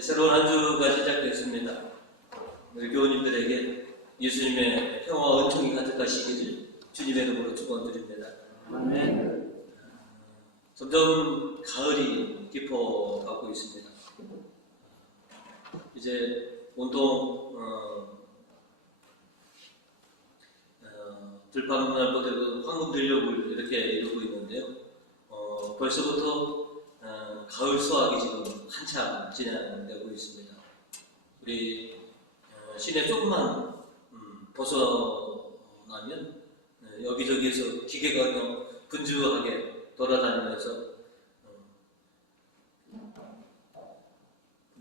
새로운 한 주가 시작됐습니다. 우리 교우님들에게 예수님의 평화와 은총이 가득하시기를 주님의 이름으로 축원드립니다. 아멘. 점점 가을이 깊어가고 있습니다. 이제 온통 들판날보다도 황금 들녘을 이렇게 이루고 있는데요. 벌써부터 가을 수확이 지금 한참 진행되고 있습니다. 우리 시내 조금만 벗어나면 여기저기에서 기계가 그냥 분주하게 돌아다니면서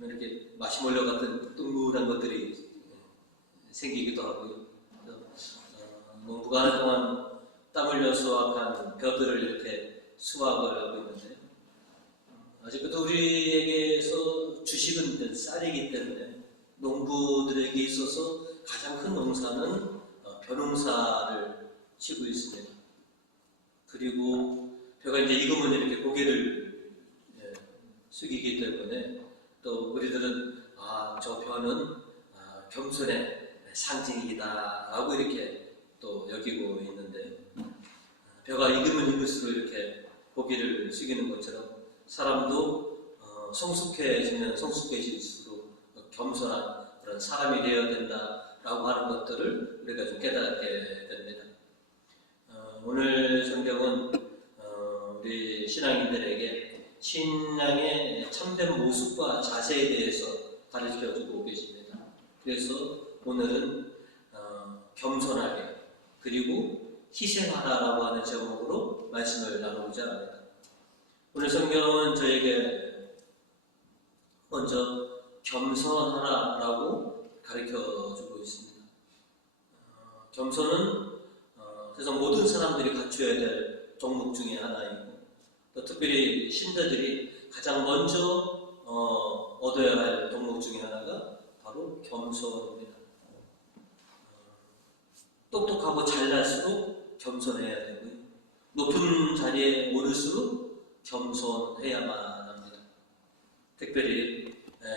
이렇게 마시몰려 같은 둥근한 것들이 생기기도 하고요. 농부가 하는 동안 땀 흘려 수확한 벼들을 이렇게 수확을 하고 있는데, 아직도 우리에게서 주식은 쌀이기 때문에 농부들에게 있어서 가장 큰 농사는 벼농사를 치고 있습니다. 그리고 벼가 이제 익으면 이렇게 고개를 숙이기 때문에 또 우리들은 저 벼는 겸손의 상징이다 라고 이렇게 또 여기고 있는데, 벼가 익으면 익을수록 이렇게 고개를 숙이는 것처럼 사람도 성숙해질수록 겸손한 그런 사람이 되어야 된다라고 하는 것들을 우리가 좀 깨닫게 됩니다. 오늘 성경은 우리 신앙인들에게 신앙의 참된 모습과 자세에 대해서 가르쳐주고 계십니다. 그래서 오늘은 겸손하게 그리고 희생하라라고 하는 제목으로 말씀을 나누고자 합니다. 오늘 성경은 저에게 먼저 겸손하라라고 가르쳐주고 있습니다. 겸손은 세상 모든 사람들이 갖춰야 될 종목 중에 하나이고, 또 특별히 신자들이 가장 먼저 얻어야 할 종목 중에 하나가 바로 겸손입니다. 똑똑하고 잘날수록 겸손해야 되고요. 높은 자리에 오를수록 겸손해야만 합니다. 특별히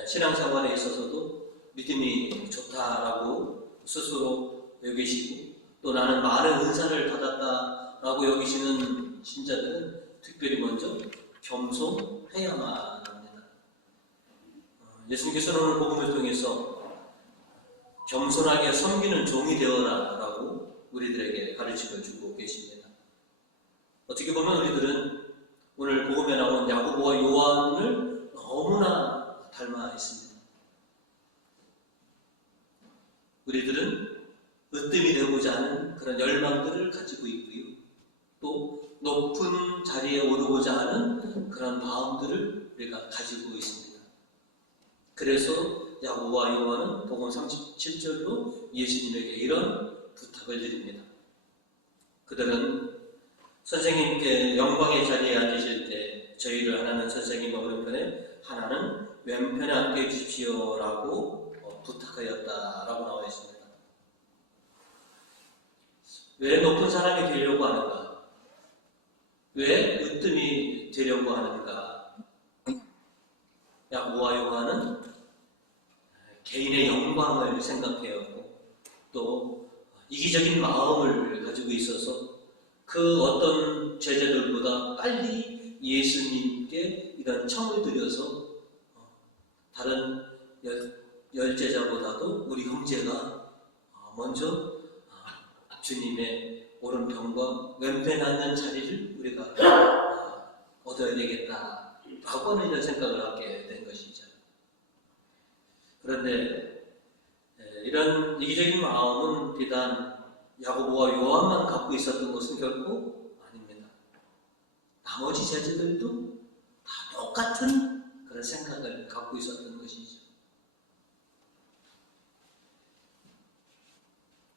신앙생활에 있어서도 믿음이 좋다라고 스스로 여기시고, 또 나는 많은 은사를 받았다라고 여기시는 신자들은 특별히 먼저 겸손해야만 합니다. 예수님께서는 오늘 복음을 통해서 겸손하게 섬기는 종이 되어라 라고 우리들에게 가르침을 주고 계십니다. 어떻게 보면 우리들은 오늘 복음에 나온 야고보와 요한을 너무나 닮아 있습니다. 우리들은 으뜸이 되고자 하는 그런 열망들을 가지고 있고요. 또 높은 자리에 오르고자 하는 그런 마음들을 우리가 가지고 있습니다. 그래서 야고보와 요한은 복음 37절로 예수님에게 이런 부탁을 드립니다. 그들은 선생님께 영광의 자리에 앉으실 때 저희를 하나는 선생님 오른편에 하나는 왼편에 앉게 해주십시오 라고 부탁하였다라고 나와 있습니다. 왜 높은 사람이 되려고 하는가? 왜 으뜸이 되려고 하는가? 야고보와 요한은 개인의 영광을 생각해왔고, 또 이기적인 마음을 가지고 있어서 그 어떤 제자들보다 빨리 예수님께 이런 청을 드려서 다른 열제자보다도 우리 형제가 먼저 주님의 오른편과 왼편에 앉는 자리를 우리가 얻어야 되겠다라고 하는 이런 생각을 하게 된 것이죠. 그런데 이런 이기적인 마음은 비단 야고보와 요한만 갖고 있었던 것은 결코 아닙니다. 나머지 제자들도 다 똑같은 그런 생각을 갖고 있었던 것이죠.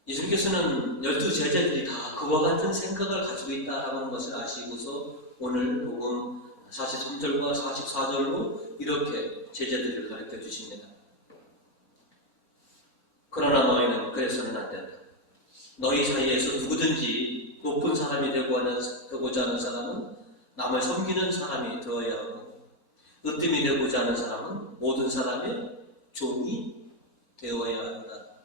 예수님께서는 12제자들이 다 그와 같은 생각을 가지고 있다는 것을 아시고서 오늘 복음 43절과 44절로 이렇게 제자들을 가르쳐 주십니다. 그러나 너희는 그래서는 안 된다. 너희 사이에서 누구든지 높은 사람이 되고자 하는 사람은 남을 섬기는 사람이 되어야 하고, 으뜸이 되고자 하는 사람은 모든 사람의 종이 되어야 한다.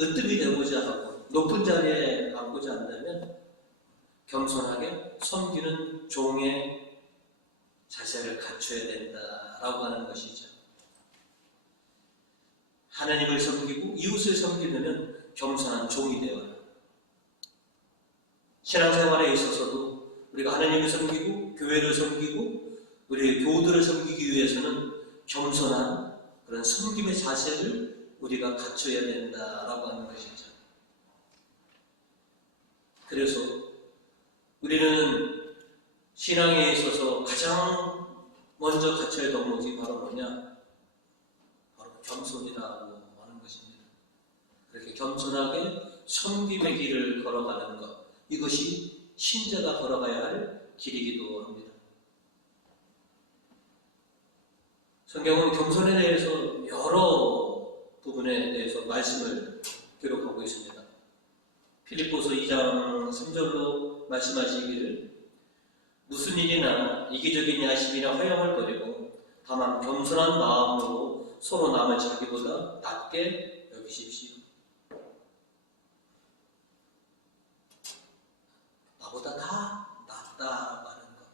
으뜸이 되고자 하고 높은 자리에 앉고자 한다면 겸손하게 섬기는 종의 자세를 갖춰야 된다라고 하는 것이죠. 하나님을 섬기고 이웃을 섬기려면 겸손한 종이 되어라. 신앙생활에 있어서도 우리가 하나님을 섬기고 교회를 섬기고 우리 교우들을 섬기기 위해서는 겸손한 그런 섬김의 자세를 우리가 갖춰야 된다라고 하는 것이죠. 그래서 우리는 신앙에 있어서 가장 먼저 갖춰야 할 덕목이 바로 뭐냐? 바로 겸손이라고 하는 것입니다. 그렇게 겸손하게 섬김의 길을 걸어가는 것, 이것이 신자가 걸어가야 할 길이기도 합니다. 성경은 겸손에 대해서 여러 부분에 대해서 말씀을 기록하고 있습니다. 필립보서 2장 3절로 말씀하시기를 무슨 일이나 이기적인 야심이나 허영을 버리고 다만 겸손한 마음으로 서로 남을 자기보다 낮게 여기십시오. 나보다 다 낫다라고 하는 것.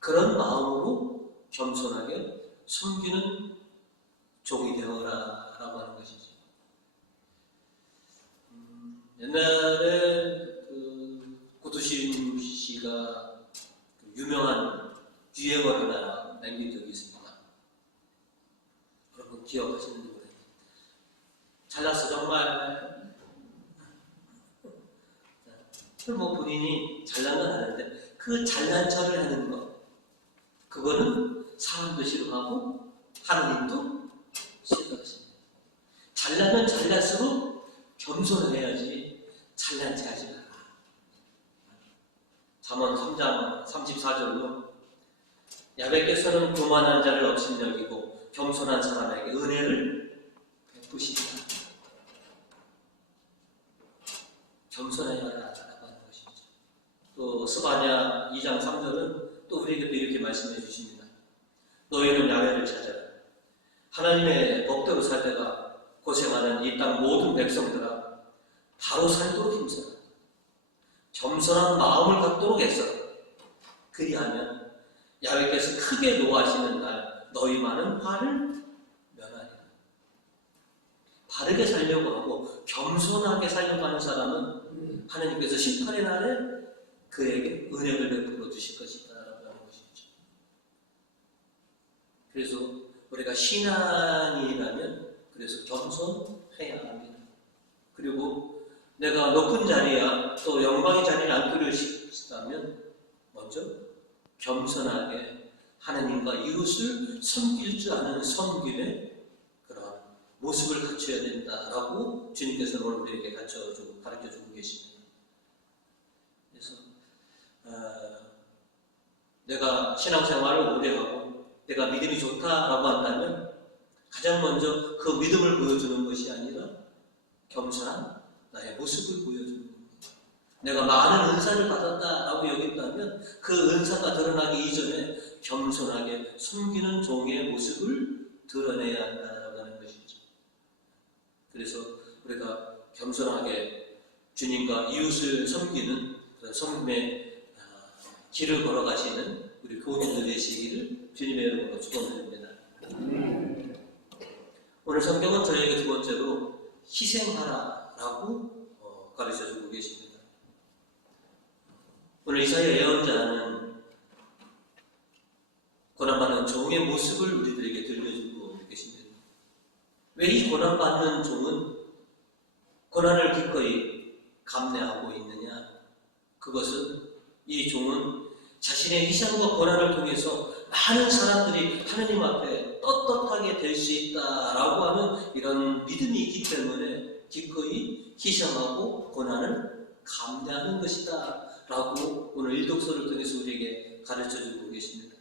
그런 마음으로 겸손하게 섬기는 종이 되어라 라고 하는 것이죠. 옛날에 고두심 씨가 유명한 유행어를 하나 남긴 적이 있습니다. 여러분 기억하시는지 모르겠는데 잘났어 정말. 뭐 본인이 잘난 건 아는데 그 잘난 척을 하는 것, 그거는 사람도 싫어하고 하나님도 싫어하십니다. 잘나면 잘날수록 겸손해야지 잘난 체 하지 마라. 잠언 3장 34절로 야훼께서는 교만한 자를 업신여기고 겸손한 사람에게 은혜를 베푸시다. 겸손해야 한다라고 하는 것이죠. 또 스바냐 2장 3절은 또 우리에게도 이렇게 말씀해 주십니다. 너희는 야훼를 찾아라. 하나님의 법대로 살다가 고생하는 이 땅 모든 백성들아, 바로 살도록 힘써라. 겸손한 마음을 갖도록 애써라. 그리하면 야훼께서 크게 노하시는 날 너희 많은 화를 면하리라. 바르게 살려고 하고 겸손하게 살려고 하는 사람은 하나님께서 심판의 날에 그에게 은혜를 베풀어 주실 것이다 라고 하는 것이죠. 그래서 우리가 신앙이라면 그래서 겸손해야 합니다. 그리고 내가 높은 자리야 또 영광의 자리를 앉기를 싶다면 먼저 겸손하게 하나님과 이웃을 섬길 줄 아는 섬김의 그런 모습을 갖춰야 된다라고 주님께서는 오늘 우리에게 가르쳐주고 계십니다. 그래서 내가 신앙생활을 오래 하고 내가 믿음이 좋다라고 한다면 가장 먼저 그 믿음을 보여주는 것이 아니라 겸손한 나의 모습을 보여주는 겁니다. 내가 많은 은사를 받았다라고 여긴다면 그 은사가 드러나기 이전에 겸손하게 섬기는 종의 모습을 드러내야 한다라고 하는 것이죠. 그래서 우리가 겸손하게 주님과 이웃을 섬기는 그런 섬김의 길을 걸어가시는 우리 교우님들 되시기를 주님의 이름으로 축원드립니다. 오늘 성경은 저에게 두 번째로 희생하라라고 가르쳐주고 계십니다. 오늘 이사야 예언자는 고난받는 종의 모습을 우리들에게 들려주고 계십니다. 왜 이 고난받는 종은 고난을 기꺼이 감내하고 있느냐? 그것은 이 종은 자신의 희생과 고난을 통해서 많은 사람들이 하나님 앞에 떳떳하게 될 수 있다라고 하는 이런 믿음이 있기 때문에 기꺼이 희생하고 고난을 감내하는 것이다 라고 오늘 일독서를 통해서 우리에게 가르쳐주고 계십니다.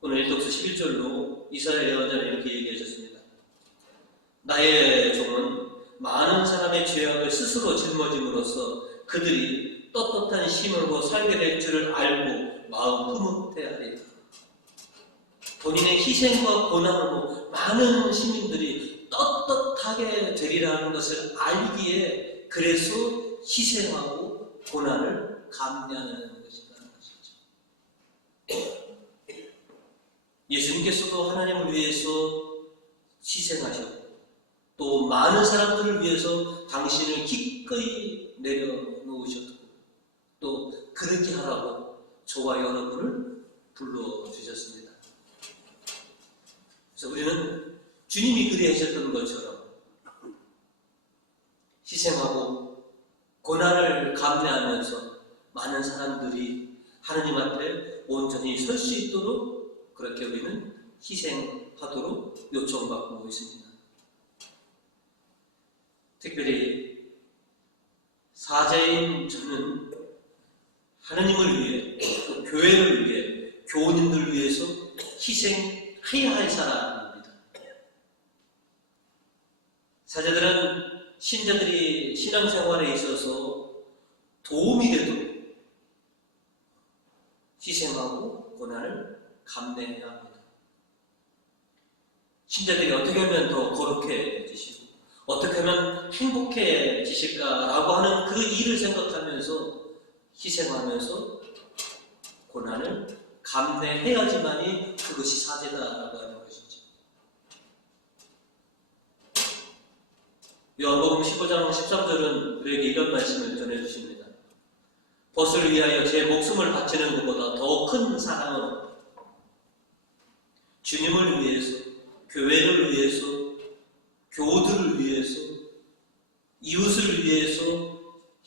오늘 일독서 11절로 이사야 예언자는 이렇게 얘기하셨습니다. 나의 종은 많은 사람의 죄악을 스스로 짊어짐으로써 그들이 떳떳한 힘으로 살게 될 줄을 알고 마음 본인의 희생과 고난으로 많은 시민들이 떳떳하게 되리라는 것을 알기에 그래서 희생하고 고난을 감내하는 것이라는 것이죠. 예수님께서도 하나님을 위해서 희생하셨고 또 많은 사람들을 위해서 당신을 기꺼이 내려놓으셨고 또 그렇게 하라고 저와 여러분을 불러주셨습니다. 그래서 우리는 주님이 그리하셨던 것처럼 희생하고 고난을 감내하면서 많은 사람들이 하나님 앞에 온전히 설 수 있도록 그렇게 우리는 희생하도록 요청받고 있습니다. 특별히 사제인 저는 하나님을 위해 또 교회를 위해 교우님들을 위해서 희생해야 할 사람입니다. 사제들은 신자들이 신앙생활에 있어서 도움이 되도록 희생하고 고난을 감내해야 합니다. 신자들이 어떻게 하면 더 거룩해지시고 어떻게 하면 행복해지실까라고 하는 그 일을 생각하면서 희생하면서 고난을 감내해야지만이 그것이 사제다라고 하는 것이죠. 요한복음 15장 13절은 우리에게 이런 말씀을 전해주십니다. 벗을 위하여 제 목숨을 바치는 것보다 더 큰 사랑은 없다. 주님을 위해서, 교회를 위해서, 교우들을 위해서, 이웃을 위해서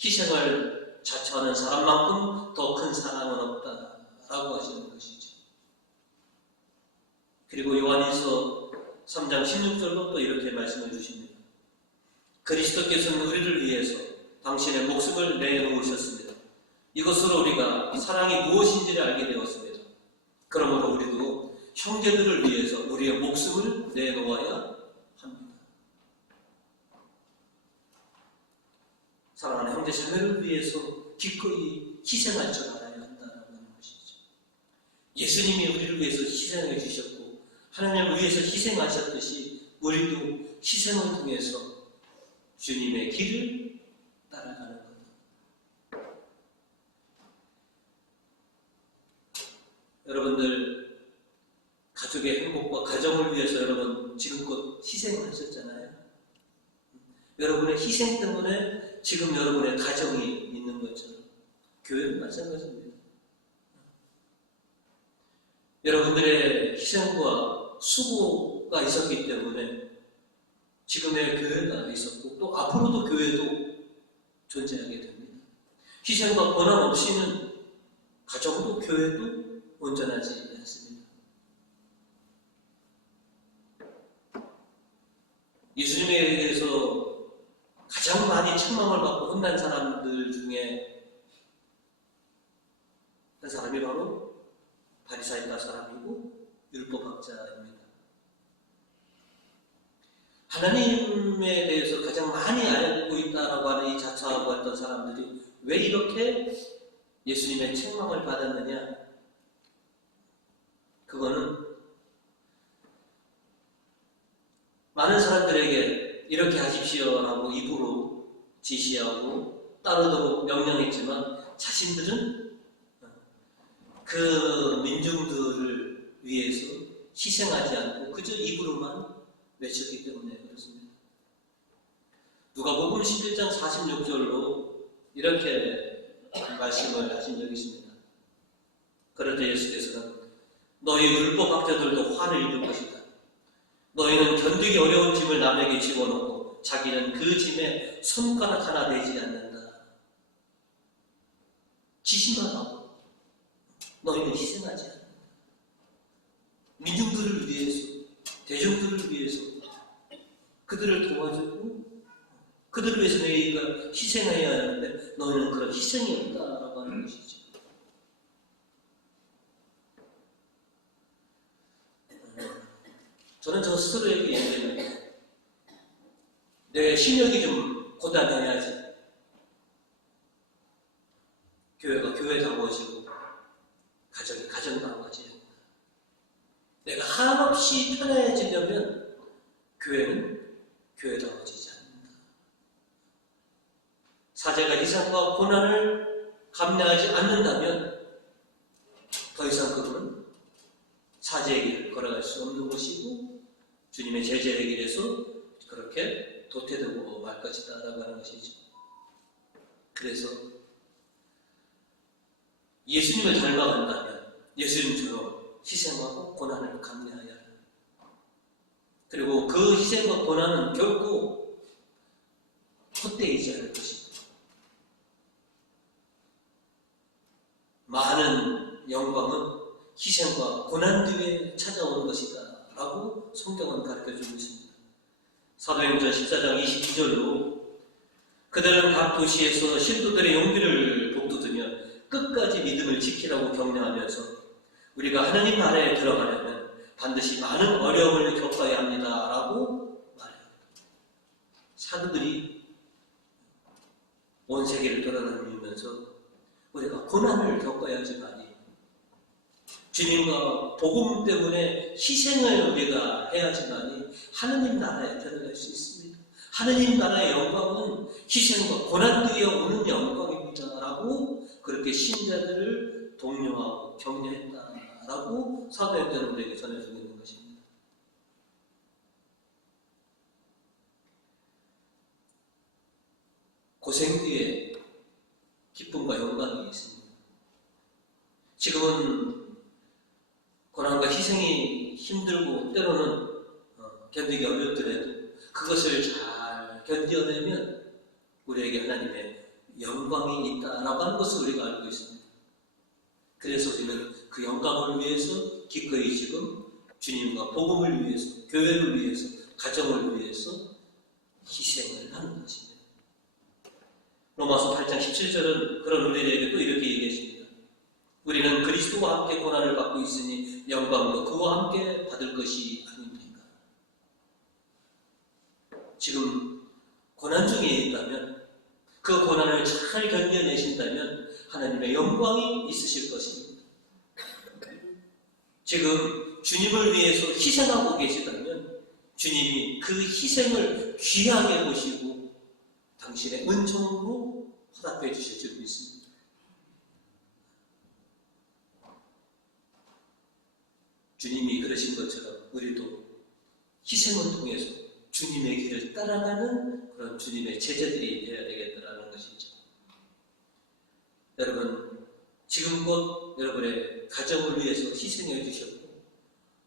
희생을 자처하는 사람만큼 더 큰 사랑은 없다라고 하시는 것이죠. 그리고 요한일서 3장 16절도 또 이렇게 말씀해 주십니다. 그리스도께서는 우리를 위해서 당신의 목숨을 내놓으셨습니다. 이것으로 우리가 사랑이 무엇인지를 알게 되었습니다. 그러므로 우리도 형제들을 위해서 우리의 목숨을 내놓아야 합니다. 사랑하는 형제 자매를 위해서 기꺼이 희생할 줄 알아야 한다는 것이죠. 예수님이 우리를 위해서 희생해 주셨고 하나님을 위해서 희생하셨듯이 우리도 희생을 통해서 주님의 길을 따라가는 것. 여러분들 가족의 행복과 가정을 위해서 여러분 지금껏 희생하셨잖아요. 여러분의 희생 때문에 지금 여러분의 가정이 있는 것처럼 교회는 마찬가지입니다. 여러분들의 희생과 수고가 있었기 때문에 지금의 교회가 있었고 또 앞으로도 교회도 존재하게 됩니다. 희생과 고난 없이는 가정도 교회도 온전하지 않습니다. 예수님에 의해서 가장 많이 책망을 받고 혼난 사람들 중에 한 사람이 바로 바리사이파 사람이고 율법학자입니다. 하나님에 대해서 가장 많이 알고 있다라고 하는 이 자처하고 했던 사람들이 왜 이렇게 예수님의 책망을 받았느냐? 그거는 많은 사람들에게 이렇게 하십시오라고 입으로 지시하고 따르도록 명령했지만 자신들은 그 민중들을 위해서 희생하지 않고 그저 입으로만 외쳤기 때문에 그렇습니다. 누가복음 11장 46절로 이렇게 말씀을 하신 적이 있습니다. 그러자 예수께서는 너희 율법학자들도 화를 입을 것이다. 너희는 견디기 어려운 짐을 남에게 집어넣고 자기는 그 짐에 손가락 하나 대지 않는다. 지시만 하고 너희는 희생하지 않는다. 민중들을 위해서, 대중들을 위해서 그들을 도와주고 그들을 위해서 너희가 희생해야 하는데 너희는 그런 희생이 없다라고 하는 것이죠. 저는 저 스스로에게 얘기합니다. 내 실력이 좀 고단해야지. 교회가 교회다워지고 가정이 가정다워지고 내가 한없이 편해지려면 교회는 교회다워지지 않는다. 사제가 희생과 고난을 감내하지 않는다면 더 이상 그분은 사제의 길을 걸어갈 수 없는 것이고 주님의 제자의 길에서 그렇게 도태되고 말 것이다 라고 하는 것이죠. 그래서 예수님을 닮아간다면 예수님처럼 희생하고 고난을 감내하여야 한다. 그리고 그 희생과 고난은 결코 헛되이지 않을 것입니다. 많은 영광은 희생과 고난 뒤에 찾아오는 것이다 라고 성경은 가르쳐주고 있습니다. 사도행전 14장 22절로 그들은 각 도시에서 신도들의 용기를 북돋으며 끝까지 믿음을 지키라고 격려하면서 우리가 하나님 나라에 들어가려면 반드시 많은 어려움을 겪어야 합니다 라고 말해요. 사도들이 온 세계를 돌아다니면서 우리가 고난을 겪어야지만이 주님과 복음 때문에 희생을 우리가 해야지만이 하느님 나라에 들어갈 수 있습니다. 하느님 나라의 영광은 희생과 고난 뒤에 오는 영광입니다 라고 그렇게 신자들을 독려하고 격려했다라고 사도행전은 우리에게 전해주고 있는 것입니다. 고생 뒤에 기쁨과 영광이 있습니다. 지금은 고난과 희생이 힘들고 때로는 견디기 어렵더라도 그것을 잘 견뎌내면 우리에게 하나님의 영광이 있다라고 하는 것을 우리가 알고 있습니다. 그래서 우리는 그 영광을 위해서 기꺼이 지금 주님과 복음을 위해서, 교회를 위해서, 가정을 위해서 희생을 하는 것입니다. 로마서 8장 17절은 그런 우리에게 또 이렇게 얘기했습니다. 우리는 그리스도와 함께 고난을 받고 있으니 영광도 그와 함께 받을 것이 아닙니까? 지금 고난 중에 있다면 그 고난을 잘 견뎌내신다면 하나님의 영광이 있으실 것입니다. 지금 주님을 위해서 희생하고 계시다면 주님이 그 희생을 귀하게 보시고 당신의 은총으로 허락해 주실 줄 믿습니다. 주님이 그러신 것처럼 우리도 희생을 통해서 주님의 길을 따라가는 그런 주님의 제자들이 되어야 되겠다라는 것이죠. 여러분, 지금껏 여러분의 가정을 위해서 희생해 주셨고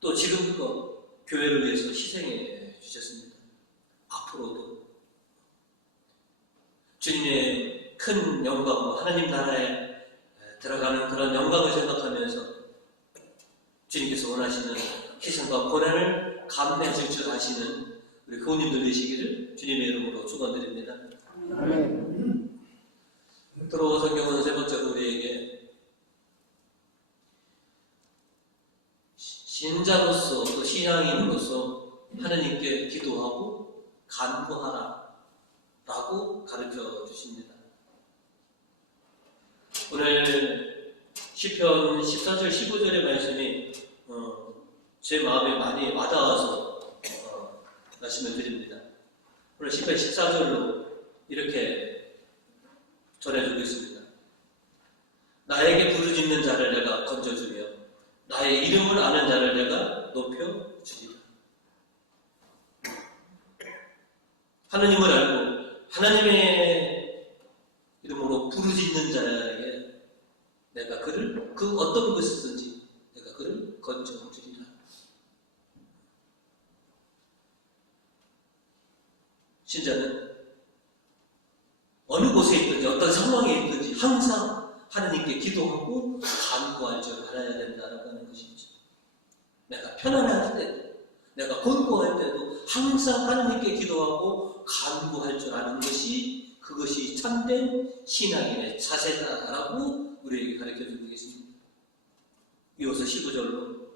또 지금껏 교회를 위해서 희생해 주셨습니다. 앞으로도 주님의 큰 영광과 하나님 나라에 들어가는 그런 영광을 생각하면서 주님께서 원하시는 희생과 고난을 감내하실 줄 아시는 우리 교우님들 되시기를 주님의 이름으로 축원드립니다. 또 성경은 세 번째로 우리에게 신자로서 또 신앙인으로서 하나님께 기도하고 간구하라 라고 가르쳐 주십니다. 오늘 시편 14절 15절의 말씀이 제 마음에 많이 와닿아서 말씀을 드립니다. 오늘 시편 14절로 이렇게 전해주고 있습니다. 나에게 부르짖는 자를 내가 건져주며 나의 이름을 아는 자를 내가 높여주리라. 하느님을 알고 하나님의 이름으로 부르짖는 자에게 내가 그를 그 어떤 것이든지 내가 그를 건져주리라. 신자는 어느 곳에 있든지 어떤 상황에 있든지 항상 하나님께 기도하고 간구할 줄 알아야 된다라고 하는 것이죠. 내가 편안할 때도 내가 곤고할 때도 항상 하나님께 기도하고 간구할 줄 아는 것이 그것이 참된 신앙인의 자세다라고 우리에게 가르쳐주고 계십니다. 이어서 15절로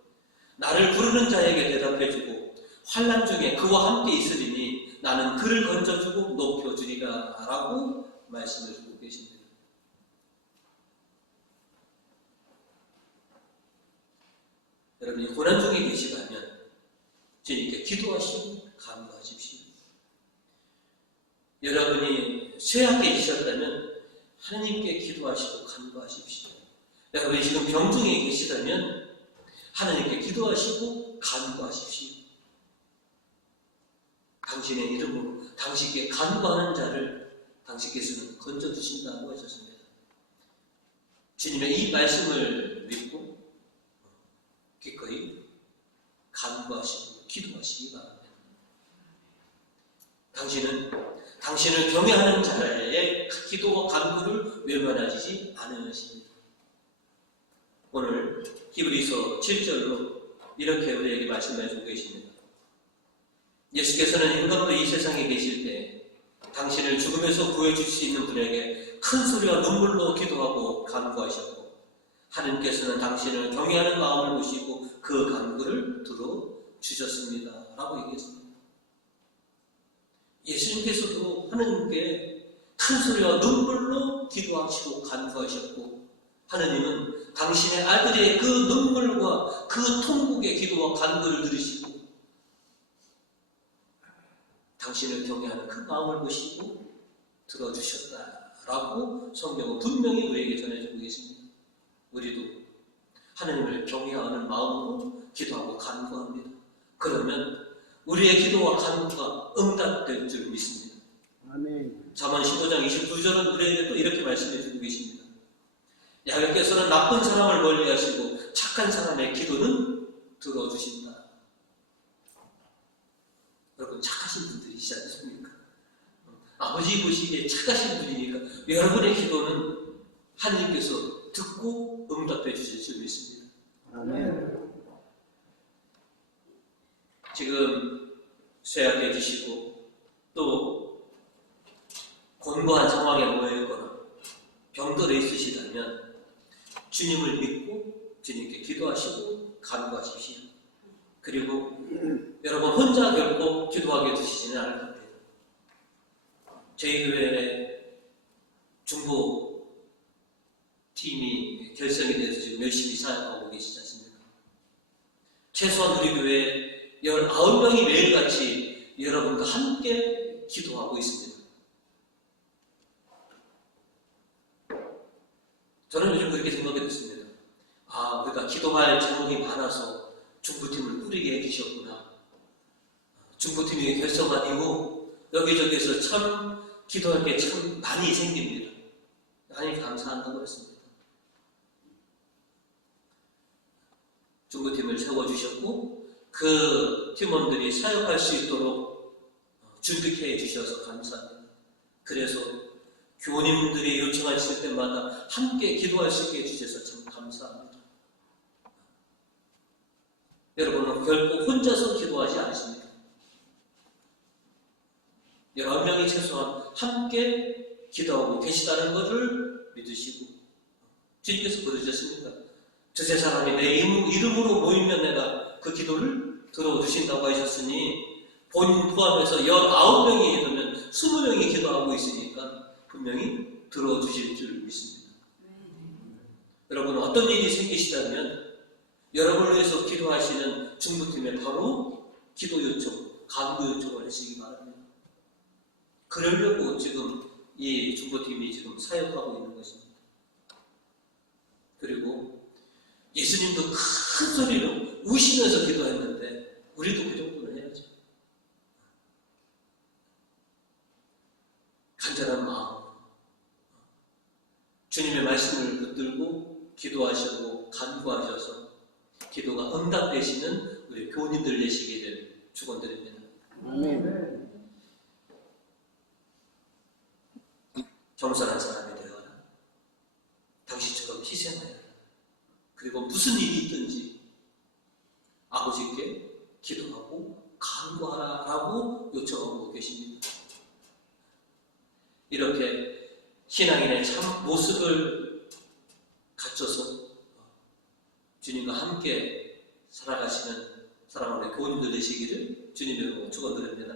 나를 부르는 자에게 대답해주고 환난 중에 그와 함께 있으리니 나는 그를 건져주고 높여주리라 라고 말씀을 주고 계십니다. 여러분이 고난 중에 계시다면 주님께 기도하시고 간구하십시오. 여러분이 쇠약해 계셨다면 하나님께 기도하시고 간구하십시오. 여러분이 지금 병 중에 계시다면 하나님께 기도하시고 간구하십시오. 당신의 이름으로 당신께 간구하는 자를 당신께서는 건져주신다고 하셨습니다. 주님의 이 말씀을 믿고 기꺼이 간구하시고 기도하시기 바랍니다. 당신은 당신을 경외하는 자의 기도와 간구를 외면하지 않으십니다. 오늘 히브리서 7절로 이렇게 우리에게 말씀해 주고 계십니다. 예수께서는 인간으로 이 세상에 계실 때 당신을 죽음에서 구해줄 수 있는 분에게 큰 소리와 눈물로 기도하고 간구하셨고 하나님께서는 당신을 경외하는 마음을 보시고 그 간구를 들어주셨습니다. 라고 얘기했습니다. 예수님께서도 하나님께 큰 소리와 눈물로 기도하시고 간구하셨고 하나님은 당신의 아들의 그 눈물과 그 통곡의 기도와 간구를 들으시고 당신을 경외하는 그 마음을 보시고 들어주셨다라고 성경은 분명히 우리에게 전해주고 계십니다. 우리도 하나님을 경외하는 마음으로 기도하고 간구합니다. 그러면 우리의 기도와 간구가 응답될 줄 믿습니다. 아멘. 잠언 15장 29절은 우리에게 또 이렇게 말씀해 주고 계십니다. 야훼께서는 나쁜 사람을 멀리하시고 착한 사람의 기도는 들어주신다. 여러분 착하신 분들이시지 않습니까? 아버지 보시기에 착하신 분이니까 여러분의 기도는 하나님께서 듣고 응답해 주실 줄 믿습니다. 아멘. 지금 쇠약해지시고 또 곤고한 상황에 놓여있거나 병들어 있으시다면 주님을 믿고 주님께 기도하시고 간구하십시오. 그리고 여러분 혼자 결코 기도하게 두시지는 않을 겁니다. 저희 교회 중보 팀이 결성이 돼서 지금 열심히 사역하고 계시지 않습니까? 최소한 우리 교회 19명이 매일같이 여러분과 함께 기도하고 있습니다. 저는 요즘 그렇게 생각이 됐습니다. 아, 우리가 기도할 제목이 많아서 중보팀을 꾸리게 해주셨구나. 중보팀이 결성한 이후 여기저기서 참 기도할 게 참 많이 생깁니다. 하나님 감사한다고 했습니다. 중보팀을 세워주셨고 그 팀원들이 사역할 수 있도록 준비해 주셔서 감사합니다. 그래서 교우님들이 요청하실 때마다 함께 기도할 수 있게 해주셔서 참 감사합니다. 여러분은 결코 혼자서 기도하지 않으십니다. 11명이 최소한 함께 기도하고 계시다는 것을 믿으시고 주님께서 보여주셨습니까? 두세 사람이 내 이름으로 모이면 내가 그 기도를 들어주신다고 하셨으니 본인 포함해서 19명이 기도면 20명이 기도하고 있으니까 분명히 들어주실 줄 믿습니다. 여러분 어떤 일이 생기시다면 여러분을 위해서 기도하시는 중보팀에 바로 기도 요청, 간구 요청을 하시기 바랍니다. 그러려고 지금 이 중보팀이 지금 사역하고 있는 것입니다. 그리고 예수님도 큰 소리로 우시면서 기도했는데 우리도 그 정도는 해야죠. 간절한 마음, 주님의 말씀을 붙들고 기도하시고 간구하셔서 기도가 응답되시는 우리 교우님들 되시게 될 축원드립니다. 아멘. 겸손한 사람이 되어라. 당신처럼 희생하여라. 그리고 무슨 일이 있든지 아버지께 기도하고 간구하라 라고 요청하고 계십니다. 이렇게 신앙인의 참 모습을 갖춰서 주님과 함께 살아가시는 사랑하는 교우님들 되시기를 주님으로 축원드립니다.